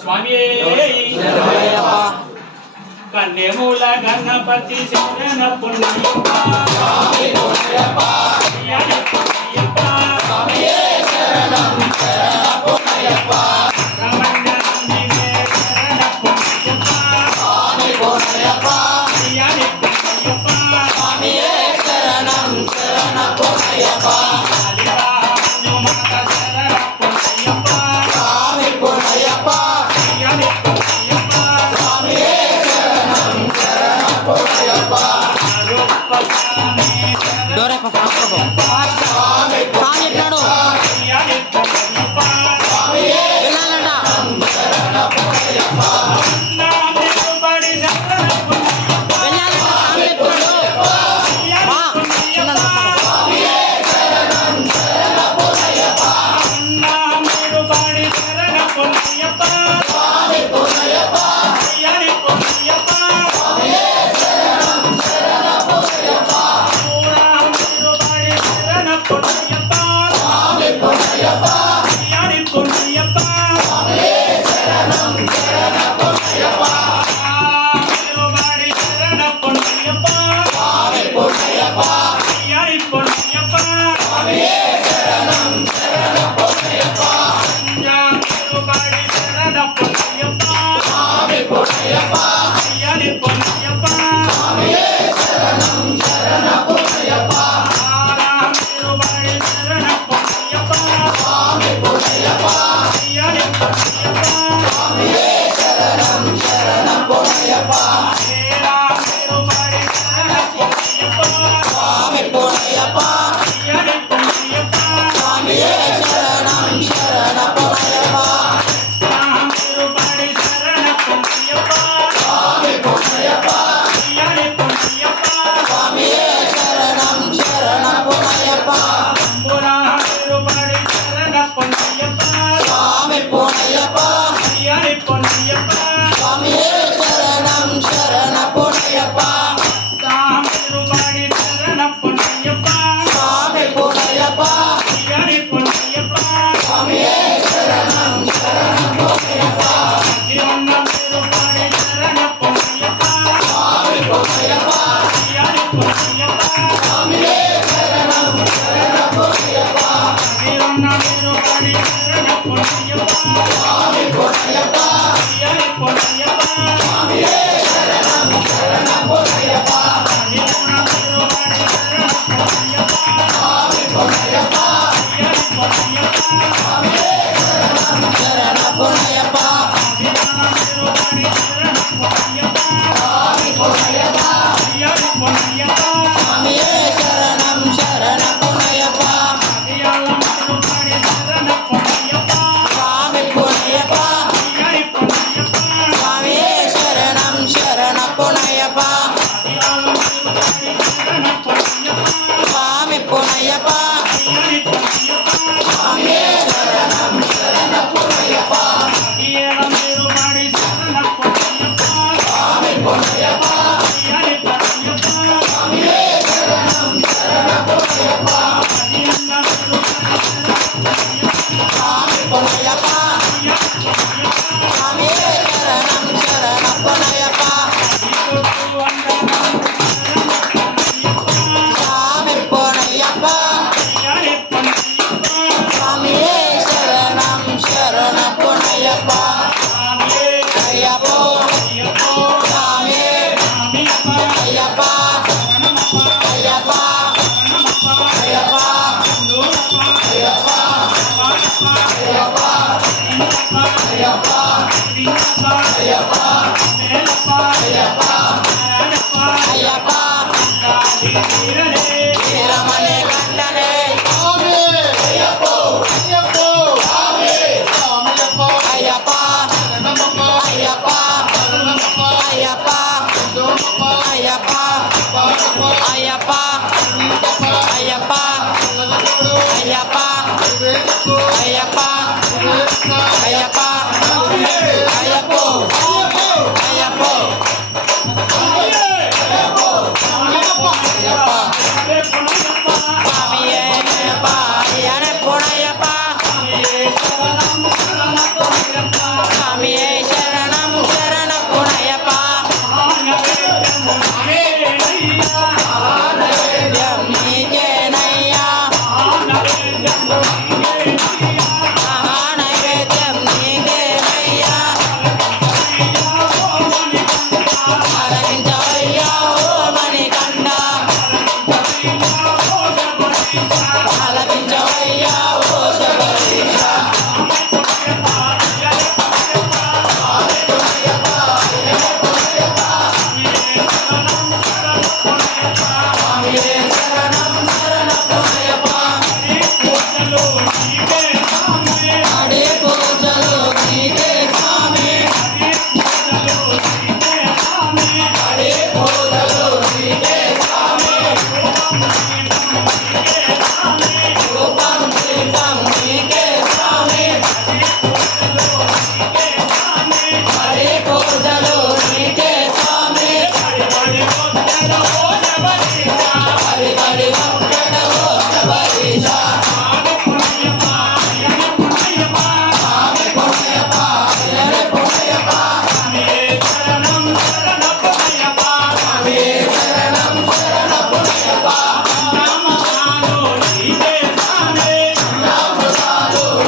స్వామి కన్యమూల గణపతి శరణ పుణ్యప్ప స్వామి పుణ్యప్ప పుణ్యప్ప స్వామి శరణం శరణ పుణ్యప్ప రమణానందినే శరణ పుణ్యప్ప స్వామి పుణ్యప్ప పుణ్యప్ప స్వామి శరణం శరణ పుణ్యప్ప డోరే పక్కన సాంగ్ ఎట్లాడు వెళ్ళాలంట స్వామియే శరణం శరణపునయ్యప్ప నైవేద్యం నీకేనయ్యా నైవేద్యం నీకేనయ్యా ఆలకించవయ్యా ఓ మణికంఠ ఆలకించవయ్యా ఓ శబరీశ స్వామియే శరణం శరణపునయ్యప్ప అడే పూజలు నీకే స్వామి అడే పూజలు నీకే స్వామి రూపం శిల్పం నీకే స్వామి అడే పూజలు నీకే స్వామి బడి బడి ఒక్కడవో శబరీశ స్వామి పుణ్యప్ప ఎల్లరే పుణ్యప్ప స్వామియే శరణం శరణపునయ్యప్ప నామములు నీకే స్వామి స్వామి